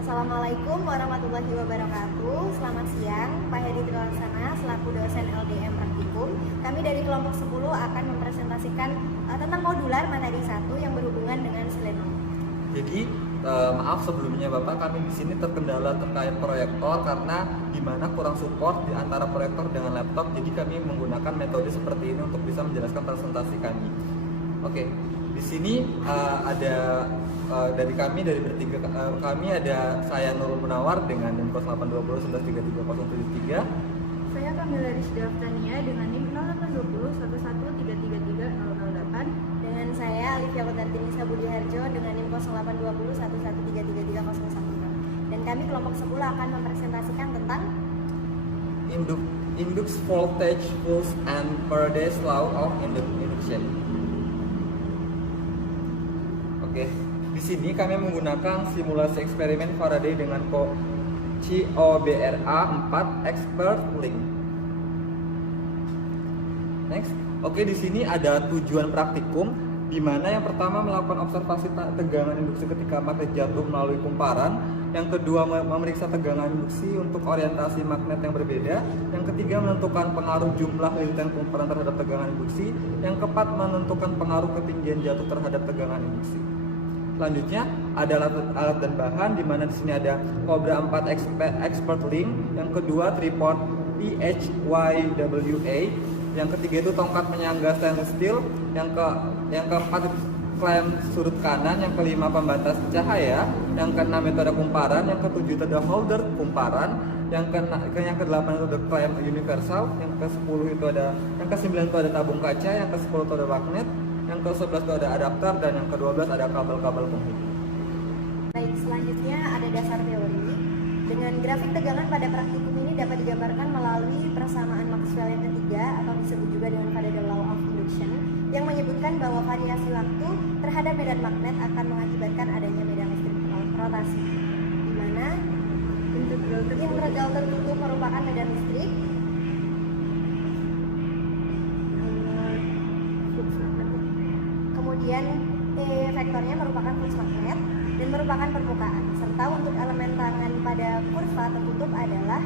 Assalamualaikum warahmatullahi wabarakatuh. Selamat siang, Pak Hedi Trilaksana selaku dosen LDM Praktikum. Kami dari kelompok 10 akan mempresentasikan tentang modular materi 1 yang berhubungan dengan Selenium. Jadi maaf sebelumnya Bapak, kami di sini terkendala terkait proyektor karena di mana kurang support di antara proyektor dengan laptop. Jadi kami menggunakan metode seperti ini untuk bisa menjelaskan presentasi kami. Oke, di sini ada dari kami dari bertiga, kami ada saya Nurul Munawar dengan NIM 0820 1933073. Saya Kamila Rizda Aftania dengan NIM 0820 113333008. Dengan saya Alifia Kotartinisa Budiharjo dengan NIM 0820 113333010. Dan kami kelompok 10 akan mempresentasikan tentang Indux voltage pulse and Faraday's law of induction. Oke, di sini kami menggunakan simulasi eksperimen Faraday dengan COBRA 4 Expert Link. Next. Oke, di sini ada tujuan praktikum, di mana yang pertama melakukan observasi tegangan induksi ketika magnet jatuh melalui kumparan. Yang kedua memeriksa tegangan induksi untuk orientasi magnet yang berbeda. Yang ketiga menentukan pengaruh jumlah lintang kumparan terhadap tegangan induksi. Yang keempat menentukan pengaruh ketinggian jatuh terhadap tegangan induksi. Selanjutnya ada alat dan bahan, di mana di sini ada Cobra 4 Expert Link. Yang kedua tripod PHYWA. Yang ketiga itu tongkat penyangga stainless steel. Yang keempat klem sudut kanan. Yang kelima pembatas cahaya. Yang keenam itu ada kumparan. Yang ketujuh itu ada holder kumparan. Yang kedelapan itu ada klem universal. Yang ke-10 itu ada, yang ke-9 itu ada tabung kaca. Yang ke-10 itu ada magnet. Yang ke-11 itu ada adapter. Dan yang ke-12 ada kabel-kabel penghubung. Baik, selanjutnya ada dasar teori. Dengan grafik tegangan pada praktikum ini dapat digambarkan melalui persamaan Maxwell yang ketiga atau disebut juga dengan Faraday's law of induction, yang menyebutkan bahwa variasi waktu terhadap medan magnet akan mengakibatkan adanya medan listrik rotasi, di mana integral tertutup merupakan medan listrik, kemudian E vektornya merupakan flux magnet dan merupakan permukaan, serta untuk elemen tangan pada kurva tertutup adalah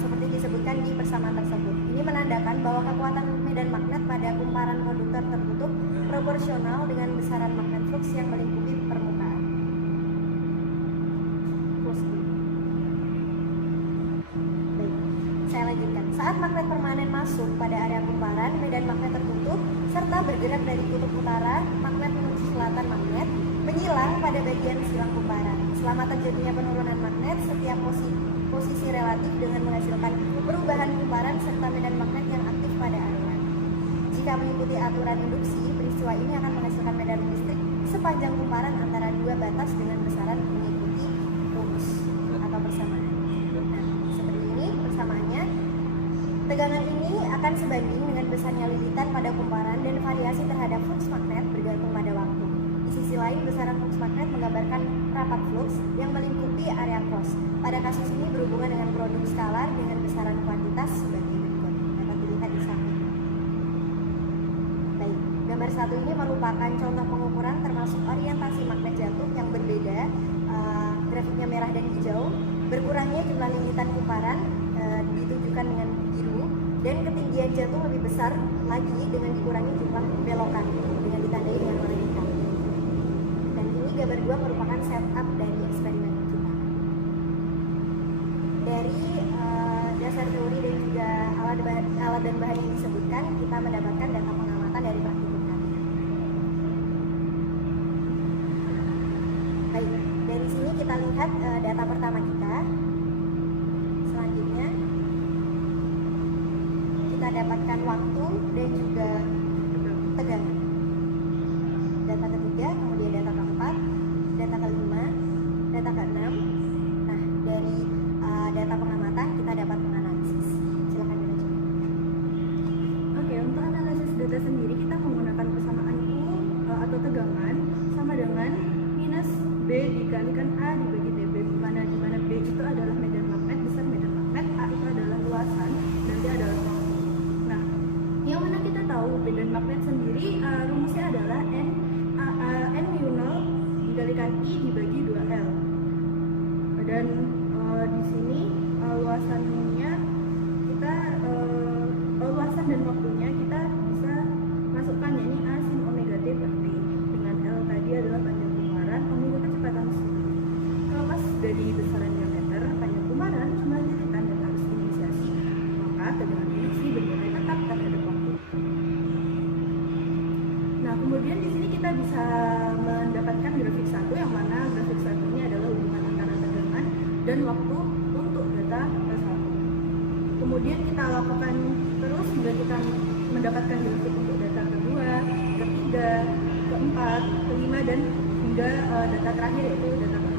seperti disebutkan di persamaan tersebut. Ini menandakan bahwa kekuatan medan magnet pada kumparan konduktor tertutup proporsional dengan besaran magnet flux yang melingkupi permukaan. Baik, saya lanjutkan. Saat magnet permanen masuk pada area kumparan, medan magnet tertutup serta bergerak dari kutub utara magnet menuju selatan magnet, menyilang pada bagian silang kumparan. Selama terjadinya penurunan magnet, setiap posisi relatif dengan menghasilkan perubahan kumparan serta medan magnet yang aktif pada area. Jika mengikuti aturan induksi, peristiwa ini akan menghasilkan medan listrik sepanjang kumparan antara dua batas dengan besaran mengikuti rumus atau persamaan. Nah, seperti ini persamaannya. Tegangan ini akan sebanding dengan besarnya lilitan pada kumparan dan variasi terhadap flux magnet bergantung pada waktu. Di sisi lain, besaran flux magnet menggambarkan rapat flux yang melingkupi area cross. Pada kasus ini berhubungan dengan produk skalar dengan besaran kuantitas sebagai berikut. Dapat dilihat di samping. Baik, gambar 1 ini merupakan contoh pengukuran termasuk orientasi magnet jatuh yang berbeda. Grafiknya merah dan hijau. Berkurangnya jumlah lilitan kumparan ditunjukkan dengan biru, dan ketinggian jatuh lebih besar lagi dengan dikurangi jumlah belokan dengan ditandai dengan warna hitam. Dan ini gambar 2 merupakan setup dari eksperimen kita. Dari dasar teori dan juga alat dan bahan yang disebutkan, kita mendapatkan data pengamatan dari praktikum kami. Baik, dari sini kita lihat data pertama kita. Selanjutnya kita dapatkan waktu dan juga tegangan. Data ketiga, kemudian data keempat, data kelima, data keenam. Nah, dari data pengamatan kita dapat menganalisis. Silakan dilanjut. Oke, untuk analisis data sendiri kita menggunakan persamaan U atau tegangan sama dengan minus B dikalikan A dibagi dB, di mana B itu adalah medan magnet, besar medan magnet, A itu adalah luasan, dan D adalah waktu. Nah, yang mana kita tahu medan magnet sendiri rumusnya adalah N mu 0 dikalikan I dibagi 2L. Dan di sini luasannya kita luasan dan waktunya kita bisa masukkan, yakni A sin omega T per T, dengan L tadi adalah panjang kumparan, omega kecepatan terlepas dari besaran diameter panjang kumparan, jumlah lirikan dan arus inisiasi, maka tegangan induksi bernilai tetap terhadap waktu. Nah, kemudian di sini kita bisa mendapatkan grafik satu, yang mana grafik satu ini adalah hubungan antara tegangan dan waktu untuk data ke-1. Kemudian kita lakukan terus hingga kita mendapatkan grafik untuk data kedua, ketiga, keempat, kelima, dan hingga data terakhir yaitu data ke-6.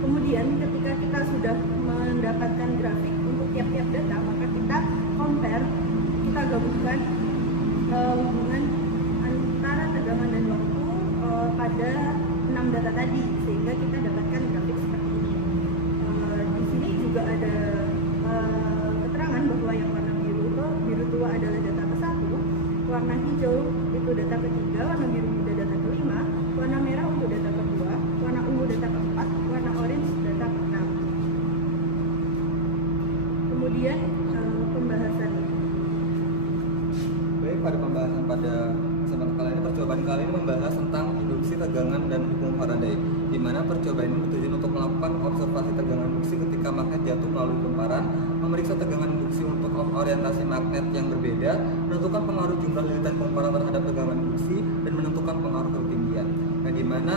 Kemudian ketika kita sudah mendapatkan grafik untuk tiap-tiap data, maka kita compare, kita gabungkan hubungan antara tegangan dan waktu pada 6 data tadi, sehingga kita dapatkan grafik seperti ini. Di sini juga ada keterangan bahwa yang warna biru itu, biru tua adalah data ke-1, warna hijau itu data ke-3, warna biru muda data ke-5, warna merah untuk data ke-2, warna ungu data ke-4, warna orange data ke-6. Kemudian pembahasan. Baik, pada pembahasan pada kesempatan kali ini, percobaan kali ini membahas tentang induksi tegangan dan hukum Faraday, di mana percobaan ini bertujuan untuk melakukan observasi tegangan induksi ketika magnet jatuh melalui kumparan, memeriksa tegangan induksi untuk orientasi magnet yang berbeda, menentukan pengaruh jumlah lilitan kumparan terhadap tegangan induksi, dan menentukan pengaruh ketinggian. Nah, di mana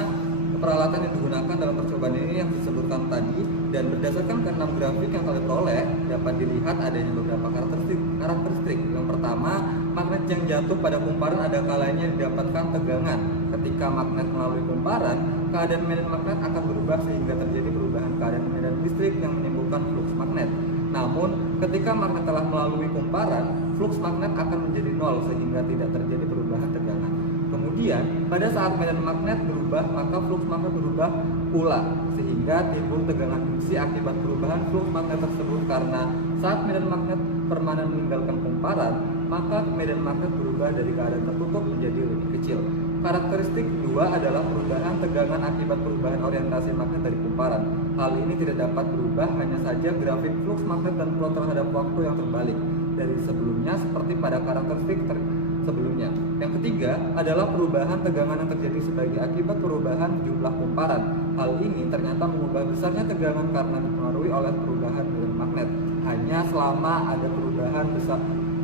peralatan yang digunakan dalam percobaan ini yang disebutkan tadi, dan berdasarkan ke 6 grafik yang kalian peroleh dapat dilihat adanya beberapa karakteristik. Yang pertama, magnet yang jatuh pada kumparan ada kalanya didapatkan tegangan. Ketika magnet melalui kumparan, keadaan medan magnet akan berubah sehingga terjadi perubahan keadaan medan listrik yang menimbulkan fluks magnet. Namun, ketika magnet telah melalui kumparan, fluks magnet akan menjadi nol sehingga tidak terjadi perubahan tegangan. Kemudian, pada saat medan magnet berubah, maka fluks magnet berubah pula, sehingga timbul tegangan induksi akibat perubahan fluks magnet tersebut. Karena saat medan magnet permanen meninggalkan kumparan, maka medan magnet berubah dari keadaan tertutup menjadi lebih kecil. Karakteristik kedua adalah perubahan tegangan akibat perubahan orientasi magnet dari kumparan. Hal ini tidak dapat berubah, hanya saja grafik fluks magnet dan plot terhadap waktu yang terbalik dari sebelumnya seperti pada karakteristik sebelumnya. Yang ketiga adalah perubahan tegangan yang terjadi sebagai akibat perubahan jumlah kumparan. Hal ini ternyata mengubah besarnya tegangan karena dipengaruhi oleh perubahan medan magnet, hanya selama ada perubahan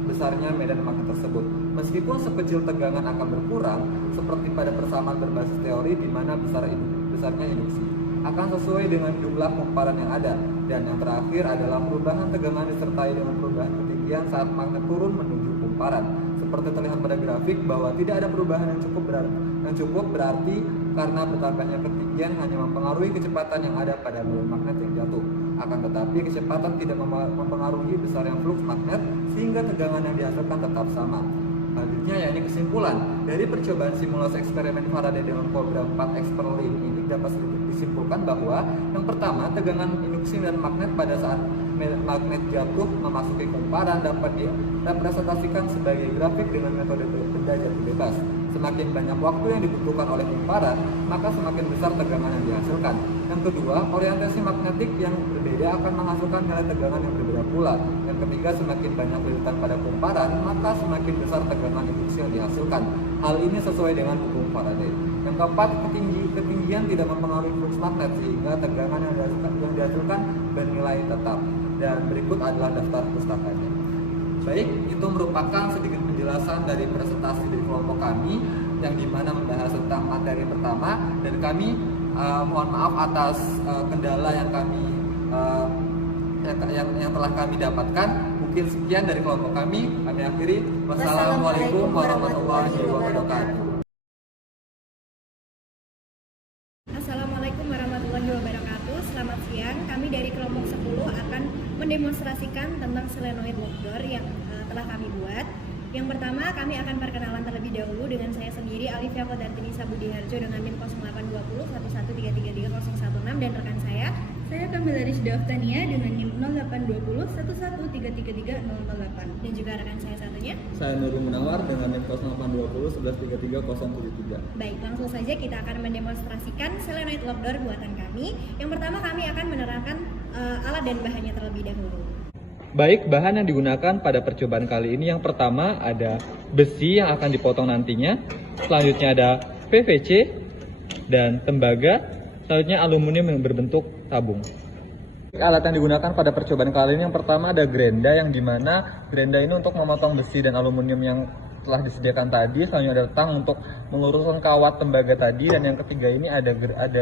besarnya medan magnet tersebut. Meskipun sekecil tegangan akan berkurang, seperti pada persamaan berbasis teori di mana besarnya induksi akan sesuai dengan jumlah kumparan yang ada. Dan yang terakhir adalah perubahan tegangan disertai dengan perubahan ketinggian saat magnet turun menuju kumparan. Seperti terlihat pada grafik bahwa tidak ada perubahan yang cukup berarti karena bertambahnya ketinggian hanya mempengaruhi kecepatan yang ada pada medan magnet yang jatuh. Akan tetapi kecepatan tidak mempengaruhi besarnya fluks magnet sehingga tegangan yang dihasilkan tetap sama. Selanjutnya yakni kesimpulan dari percobaan simulasi eksperimen Faraday dengan program 4 Experlink ini dapat disimpulkan bahwa yang pertama, tegangan induksi medan magnet pada saat magnet jatuh memasuki kumparan dapat direpresentasikan sebagai grafik dengan metode benda jatuh bebas. Semakin banyak waktu yang dibutuhkan oleh kumparan, maka semakin besar tegangan yang dihasilkan. Yang kedua, orientasi magnetik yang berbeda akan menghasilkan nilai tegangan yang berbeda pula. Yang ketiga, semakin banyak lilitan pada kumparan, maka semakin besar tegangan induksi yang dihasilkan. Hal ini sesuai dengan hukum Faraday. Yang keempat, ketinggian tidak mempengaruhi fluks magnet sehingga tegangan yang dihasilkan bernilai tetap. Dan berikut adalah daftar pustakanya. Baik, itu merupakan sedikit penjelasan dari presentasi dari kelompok kami yang dimana membahas tentang materi pertama, dan kami mohon maaf atas kendala yang kami yang telah kami dapatkan. Mungkin sekian dari kelompok kami akhiri. Wassalamualaikum warahmatullahi wabarakatuh. Assalamualaikum warahmatullahi wabarakatuh. Selamat siang. Kami dari kelompok 10 akan mendemonstrasikan tentang solenoid lock door yang telah kami buat. Yang pertama, kami akan perkenalan terlebih dahulu dengan saya sendiri, Alifia Kodartinisa Budiharjo dengan NIM 0820 113333016, dan rekan saya Kamila dari Daftania dengan NIM 0820 113333008. Dan juga rekan saya satunya. Saya Nurul Munawar dengan NIM 0820 1133073. Baik, langsung saja kita akan mendemonstrasikan solenoid lock door buatan kami. Yang pertama kami akan menerangkan alat dan bahannya terlebih dahulu. Baik, bahan yang digunakan pada percobaan kali ini yang pertama ada besi yang akan dipotong nantinya. Selanjutnya ada PVC dan tembaga. Selanjutnya aluminium yang berbentuk tabung. Alat yang digunakan pada percobaan kali ini yang pertama ada gerenda, yang dimana gerenda ini untuk memotong besi dan aluminium yang telah disediakan tadi. Selanjutnya ada tang untuk meluruskan kawat tembaga tadi, dan yang ketiga ini ada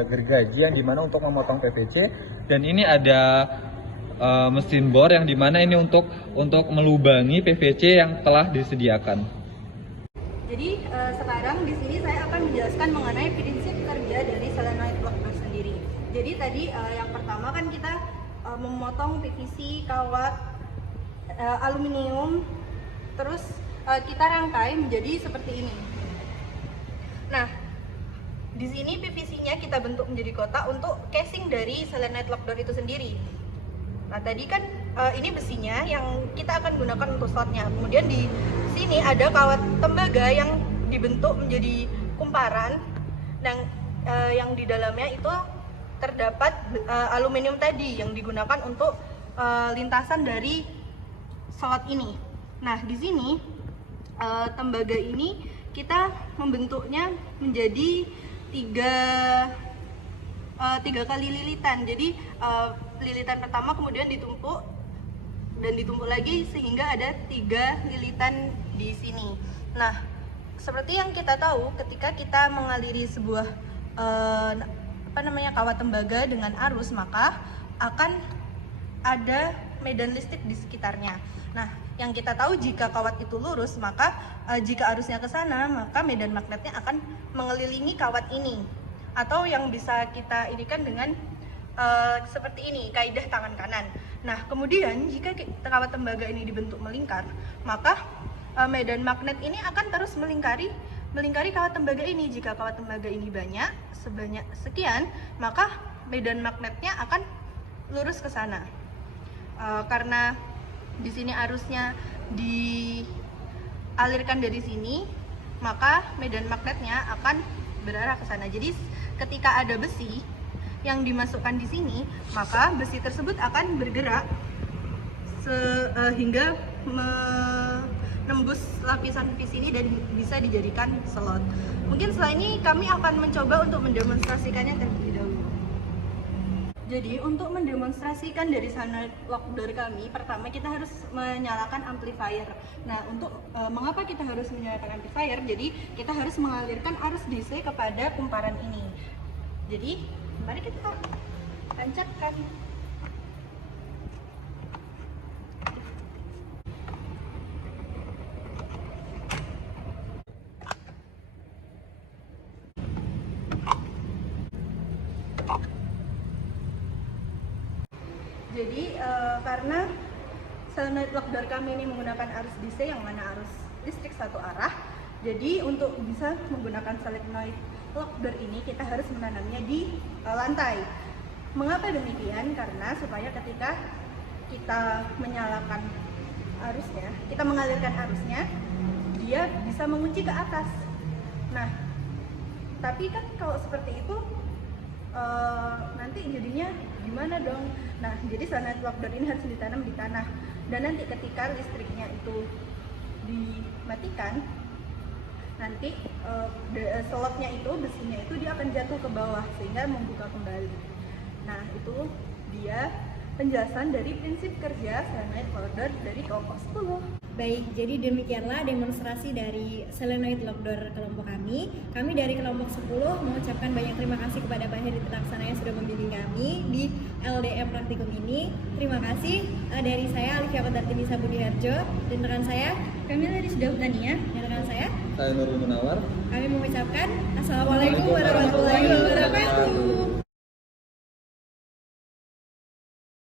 gergaji yang dimana untuk memotong PVC, dan ini ada mesin bor yang dimana ini untuk melubangi PVC yang telah disediakan. Jadi sekarang di sini saya akan menjelaskan mengenai prinsip kerja dari solenoid lock door sendiri. Jadi tadi yang pertama kan kita memotong PVC, kawat, aluminium, terus kita rangkai menjadi seperti ini. Nah, di sini PVC-nya kita bentuk menjadi kotak untuk casing dari solenoid lock door itu sendiri. Nah, tadi kan ini besinya yang kita akan gunakan untuk slotnya. Kemudian di sini ada kawat tembaga yang dibentuk menjadi kumparan, dan yang di dalamnya itu terdapat aluminium tadi yang digunakan untuk lintasan dari slot ini. Nah, di sini tembaga ini kita membentuknya menjadi tiga kali lilitan. Jadi lilitan pertama kemudian ditumpuk dan ditumpuk lagi sehingga ada 3 lilitan di sini. Nah, seperti yang kita tahu, ketika kita mengaliri sebuah kawat tembaga dengan arus, maka akan ada medan listrik di sekitarnya. Nah, yang kita tahu jika kawat itu lurus, maka jika arusnya ke sana, maka medan magnetnya akan mengelilingi kawat ini. Atau yang bisa kita inikan dengan seperti ini, kaidah tangan kanan. Nah, kemudian jika kawat tembaga ini dibentuk melingkar, maka medan magnet ini akan terus melingkari kawat tembaga ini. Jika kawat tembaga ini sebanyak sekian, maka medan magnetnya akan lurus ke sana. Karena di sini arusnya dialirkan dari sini, maka medan magnetnya akan berarah ke sana. Jadi ketika ada besi yang dimasukkan di sini, maka besi tersebut akan bergerak hingga menembus lapisan PVC ini dan bisa dijadikan slot. Mungkin setelah ini kami akan mencoba untuk mendemonstrasikannya terlebih dahulu. Jadi untuk mendemonstrasikan dari solenoid lock door kami, pertama kita harus menyalakan amplifier. Nah, untuk mengapa kita harus menyalakan amplifier? Jadi kita harus mengalirkan arus DC kepada kumparan ini. Jadi mari kita tancapkan. Jadi karena solenoid lock door kami ini menggunakan arus DC yang mana arus listrik satu arah, jadi untuk bisa menggunakan solenoid lock door ini kita harus menanamnya di lantai. Mengapa demikian? Karena supaya ketika kita menyalakan arusnya, kita mengalirkan arusnya, dia bisa mengunci ke atas. Nah, tapi kan kalau seperti itu nanti jadinya gimana dong? Nah, jadi solenoid lock door ini harus ditanam di tanah, dan nanti ketika listriknya itu dimatikan, nanti slotnya itu, besinya itu dia akan jatuh ke bawah sehingga membuka kembali. Nah, itu dia penjelasan dari prinsip kerja solenoid lock door dari kelompok 10. Baik, jadi demikianlah demonstrasi dari solenoid lock door kelompok kami. Kami dari kelompok 10 mengucapkan banyak terima kasih kepada Pak Heri Teraksana yang sudah membimbing kami di LDM praktikum ini. Terima kasih dari saya Alifia Kodartini Sabudiharjo dan rekan saya Kami dari Daftania dan rekan saya Saya Nurul Munawar. kami mengucapkan Assalamualaikum warahmatullahi wabarakatuh.